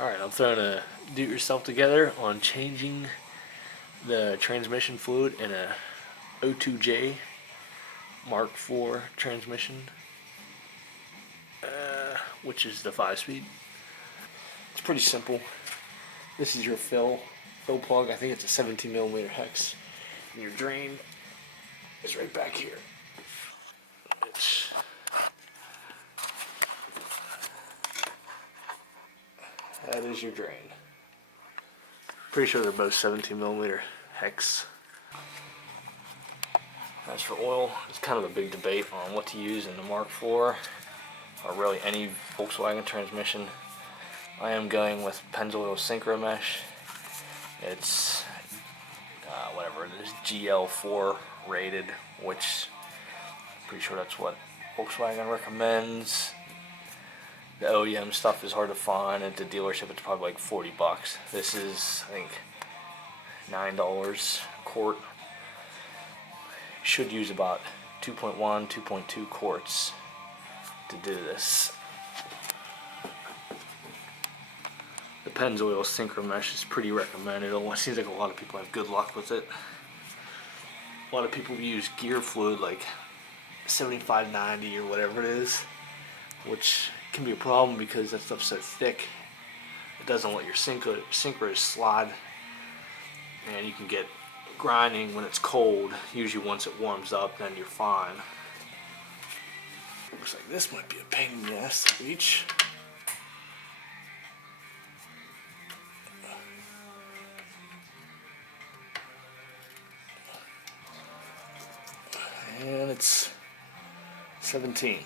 Alright, I'm throwing a do-it-yourself together on changing the transmission fluid in a O2J Mark 4 transmission, which is the 5-speed. It's pretty simple. This is your fill plug. I think it's a 17 millimeter hex. And your drain is right back here. That is your drain. Pretty sure they're both 17 millimeter hex. As for oil, it's kind of a big debate on what to use in the Mark IV, or really any Volkswagen transmission. I am going with Pennzoil Synchro Mesh. It's whatever it is, GL4 rated, which I'm pretty sure that's what Volkswagen recommends. The OEM stuff is hard to find. At the dealership, it's probably like 40 bucks. This is, I think, $9 a quart. You should use about 2.1, 2.2 quarts to do this. The Pennzoil Synchro Mesh is pretty recommended. It seems like a lot of people have good luck with it. A lot of people use gear fluid like 7590 or whatever it is, which can be a problem because that stuff's so thick. It doesn't let your synchros slide, and you can get grinding when it's cold. Usually once it warms up, then you're fine. Looks like this might be a pain in the ass to reach. And it's 17.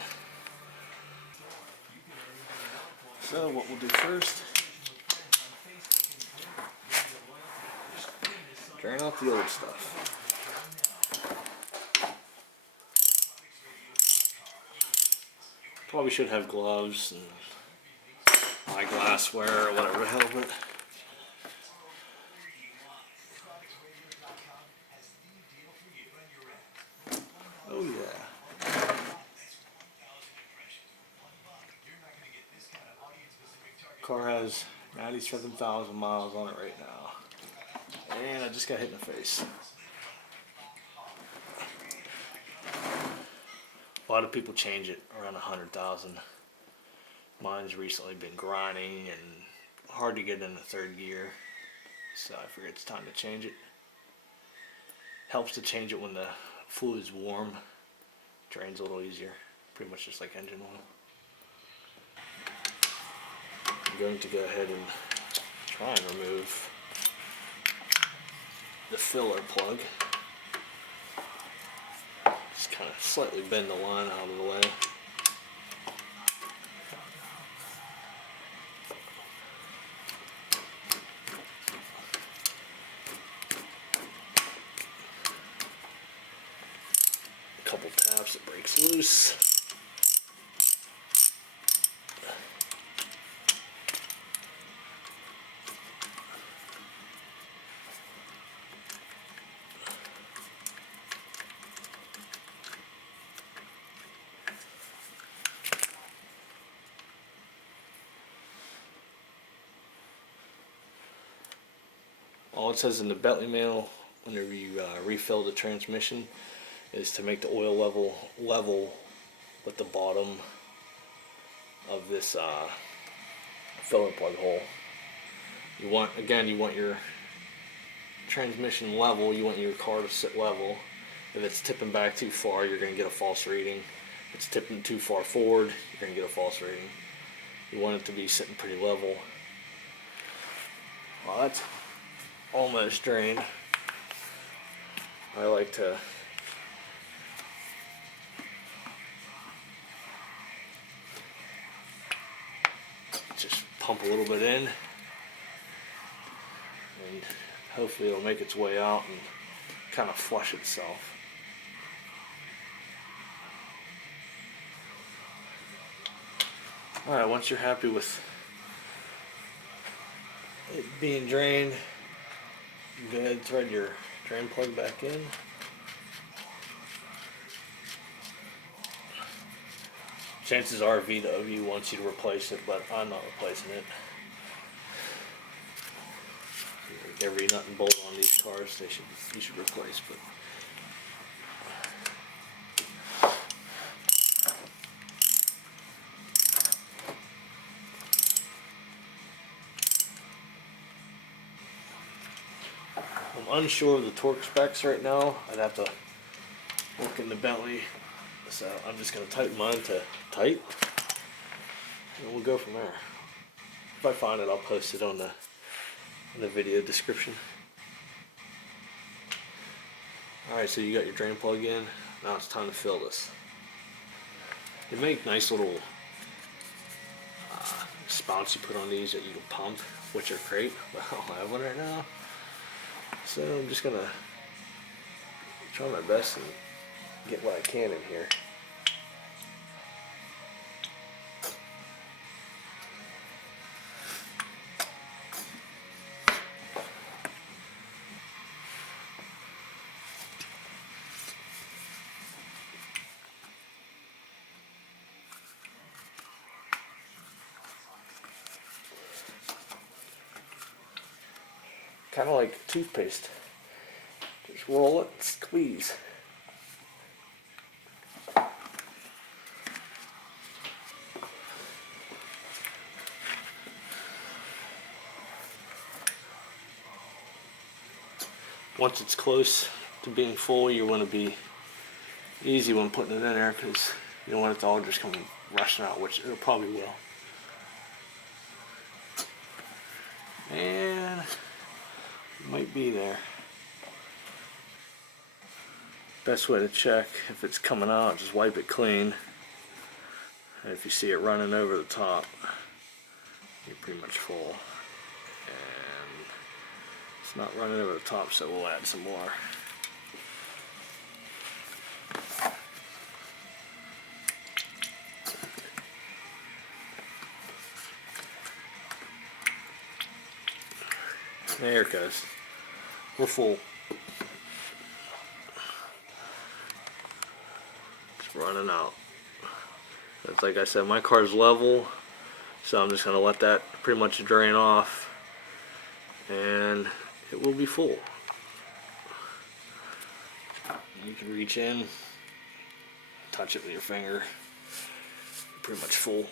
So what we'll do first, drain out the old stuff. Probably should have gloves and eyeglasswear or whatever the hell, but oh yeah. Car has 97,000 miles on it right now. And I just got hit in the face. A lot of people change it around 100,000. Mine's recently been grinding and hard to get in the third gear. So I figured it's time to change it. Helps to change it when the fluid's warm. Drains a little easier. Pretty much just like engine oil. I'm going to go ahead and try and remove the filler plug. Just kind of slightly bend the line out of the way. A couple taps, it breaks loose. All it says in the Bentley manual, whenever you refill the transmission, is to make the oil level with the bottom of this filler plug hole. You want your transmission level. You want your car to sit level. If it's tipping back too far, you're going to get a false reading. If it's tipping too far forward, you're going to get a false reading. You want it to be sitting pretty level. Well, that's almost drained. I like to just pump a little bit in, and hopefully it'll make its way out and kind of flush itself. Alright, once you're happy with it being drained, go ahead and thread your drain plug back in. Chances are VW wants you to replace it, but I'm not replacing it. every nut and bolt on these cars you should replace. But I'm unsure of the torque specs right now. I'd have to look in the Bentley. So I'm just going to tighten mine to tight, and we'll go from there. If I find it, I'll post it on the video description. Alright, so you got your drain plug in. Now it's time to fill this. They make nice little spouts you put on these that you can pump, which are great, but I don't have one right now. So I'm just going to try my best and get what I can in here. Kind of like toothpaste. Just roll it, squeeze. Once it's close to being full, you want to be easy when putting it in there because you don't want it to all just come rushing out, which it probably will. And it might be there. Best way to check if it's coming out, just wipe it clean. And if you see it running over the top, you're pretty much full. And it's not running over the top, so we'll add some more. There it goes. We're full. It's running out. It's like I said, my car's level, so I'm just going to let that pretty much drain off, and it will be full. You can reach in, touch it with your finger, pretty much full.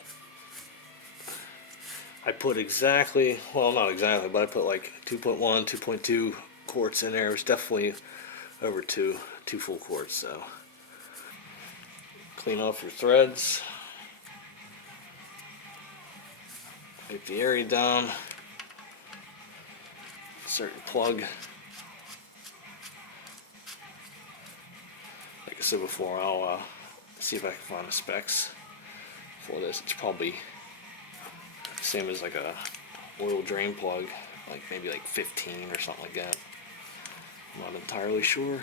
I put exactly, well not exactly, but I put like 2.1, 2.2 quarts in there. It was definitely over two full quarts. So clean off your threads, wipe the area down, insert your plug. Like I said before, I'll see if I can find the specs for this. It's probably same as like a oil drain plug, like maybe like 15 or something like that. I'm not entirely sure.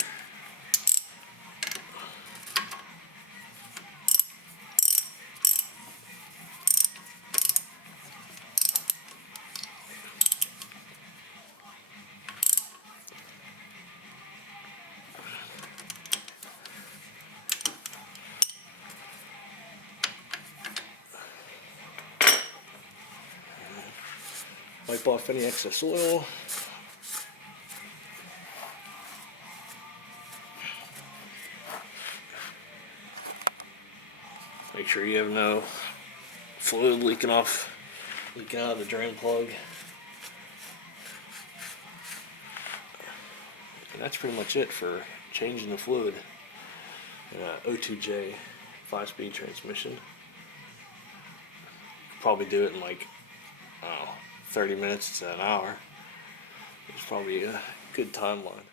Wipe off any excess oil. Make sure you have no fluid leaking out of the drain plug. And that's pretty much it for changing the fluid in a O2J 5-speed transmission. Probably do it in like 30 minutes to an hour. It's probably a good timeline.